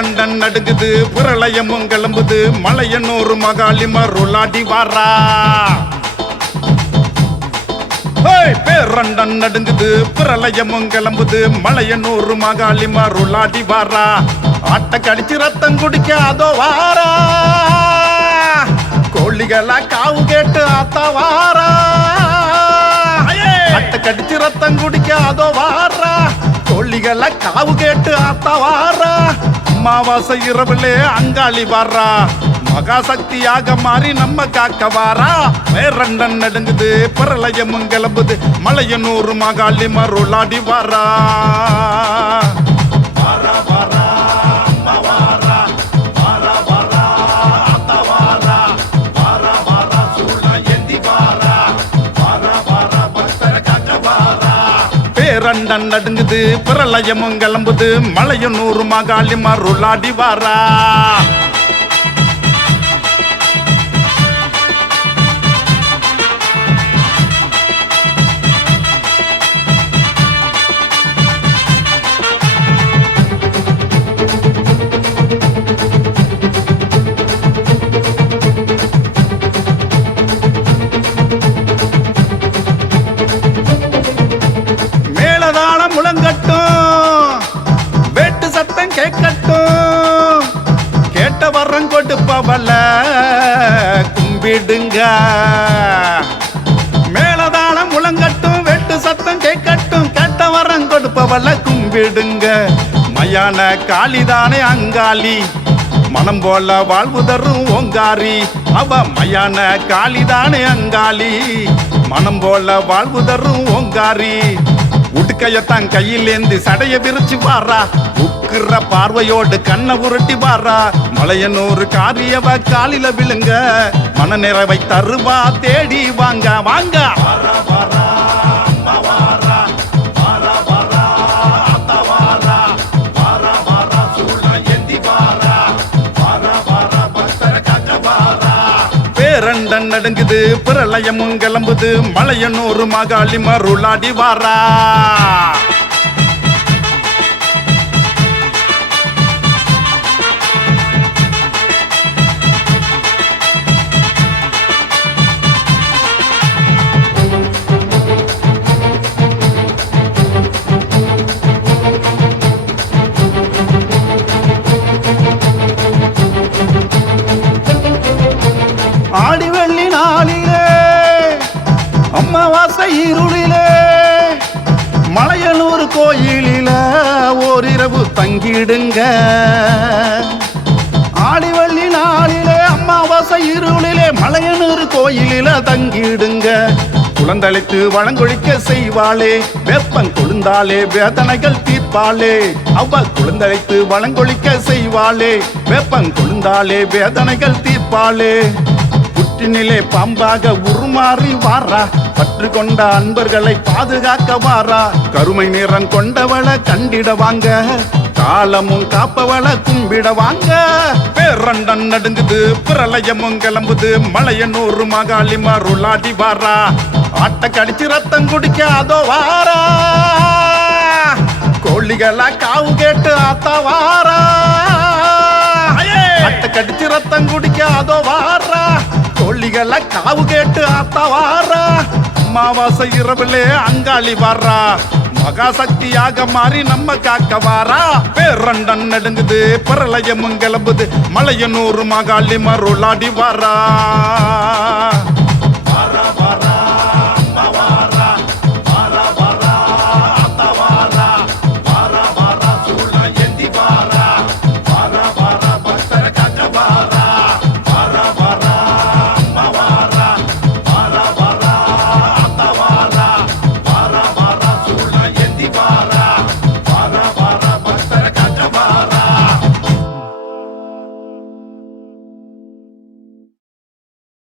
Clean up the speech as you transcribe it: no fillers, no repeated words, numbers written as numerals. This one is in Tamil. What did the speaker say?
பேரண்டன் நடுங்குது பிரளயமும் கிளம்புது மலையனூர் மகாளி மருளாடி வாரா பேரண்டன் நடுங்குது பிரளயமும் கிளம்புது மலையனூர் மகாளி மருளாடி வாரா ஆட்ட கடிச்சு ரத்தம் குடிக்க அதோ வாரா கோழிகளா காவு கேட்டு ஆத்தா வாரா ஆட்ட கடிச்சு ரத்தம் குடிக்க அதோ வாரா கோழிகளா காவு கேட்டு ஆத்தா வாரா அமாவாசை இரவுலே அங்காளி வாரா மகாசக்தியாக மாறி நம்ம காக்க வாரா பேரண்டன் நடுங்குது பிரளயமும் கிளம்புது மலையனூர் மகாளி மருளாடி வாரா பேரண்டன் நடுங்குது பிரளயமும் கிளம்புது மலையனூர் மகாளி மருளாடி வாரா வேட்டு சத்தம் கேட்கட்டும் கேட்ட வரம் கொடுப்பவள கும்பிடுங்க மேலதாளம் முழங்கட்டும் வேட்டு சத்தம் கேட்கட்டும் கேட்ட வரம் கொடுப்பவள கும்பிடுங்க மயான காளிதானே அங்காளி மனம் போல வாழ்வு தரும் ஓங்காரி அவ மயான காளிதானே அங்காளி மனம் போல வாழ்வு தரும் ஓங்காரி உடுக்கையத்தான் கையிலேந்து சடைய விரிச்சு வாரா உக்குற பார்வையோடு கண்ணை உருட்டி வாரா மலையனூர் காரியவ காலில விழுங்க மன நிறைவை தருவா தேடி வாங்க வாங்க பேரண்டன் நடுங்குது பிரளயமும் கிளம்புது மலையனூர் மகாளி மருளாடி வாரா ஆடி வெள்ளி நாளிலே அமாவாசை இருளிலே மலையனூர் கோயிலில ஓரிரவு தங்கிடுங்க ஆடி வெள்ளி நாளிலே அமாவாசை இருளிலே மலையனூர் கோயிலில தங்கிடுங்க குழந்தழைத்து வளங்கொழிக்க செய்வாளே வெப்பம் கொழுந்தாலே வேதனைகள் தீர்ப்பாளே அவ குழந்தழைத்து வளங்கொழிக்க செய்வாளே வெப்பம் கொழுந்தாலே வேதனைகள் தீர்ப்பாளே புற்றினிலே பாம்பாக உருமாறி வாரா பற்று கொண்ட அன்பர்களை பாதுகாக்க வாரா கருமை நிறம் கொண்டவள கண்டிட வாங்க காலமும் காப்பவள கும்பிட வாங்க பேரண்டன் நடுங்குது பிரளயமும் கிளம்புது மலையனூர் மகாளி மருளாடி வாரா ஆட்ட கடிச்சு ரத்தம் குடிக்க அதோ வாரா கோழிகளா காவு கேட்டு ஆத்தா வாரா ஆட்ட கடிச்சு ரத்தம் குடிக்க அதோ வாரா கோழிகள காவு கேட்டு ஆத்தா வாரா அமாவாசை இரவுலே அங்காளி வாரா மகாசக்தியாக மாறி நம்ம காக்க வாரா பேரண்டன் நடுங்குது பிரளயமும் கிளம்புது மலையனூர் மகாளி மருளாடி வாரா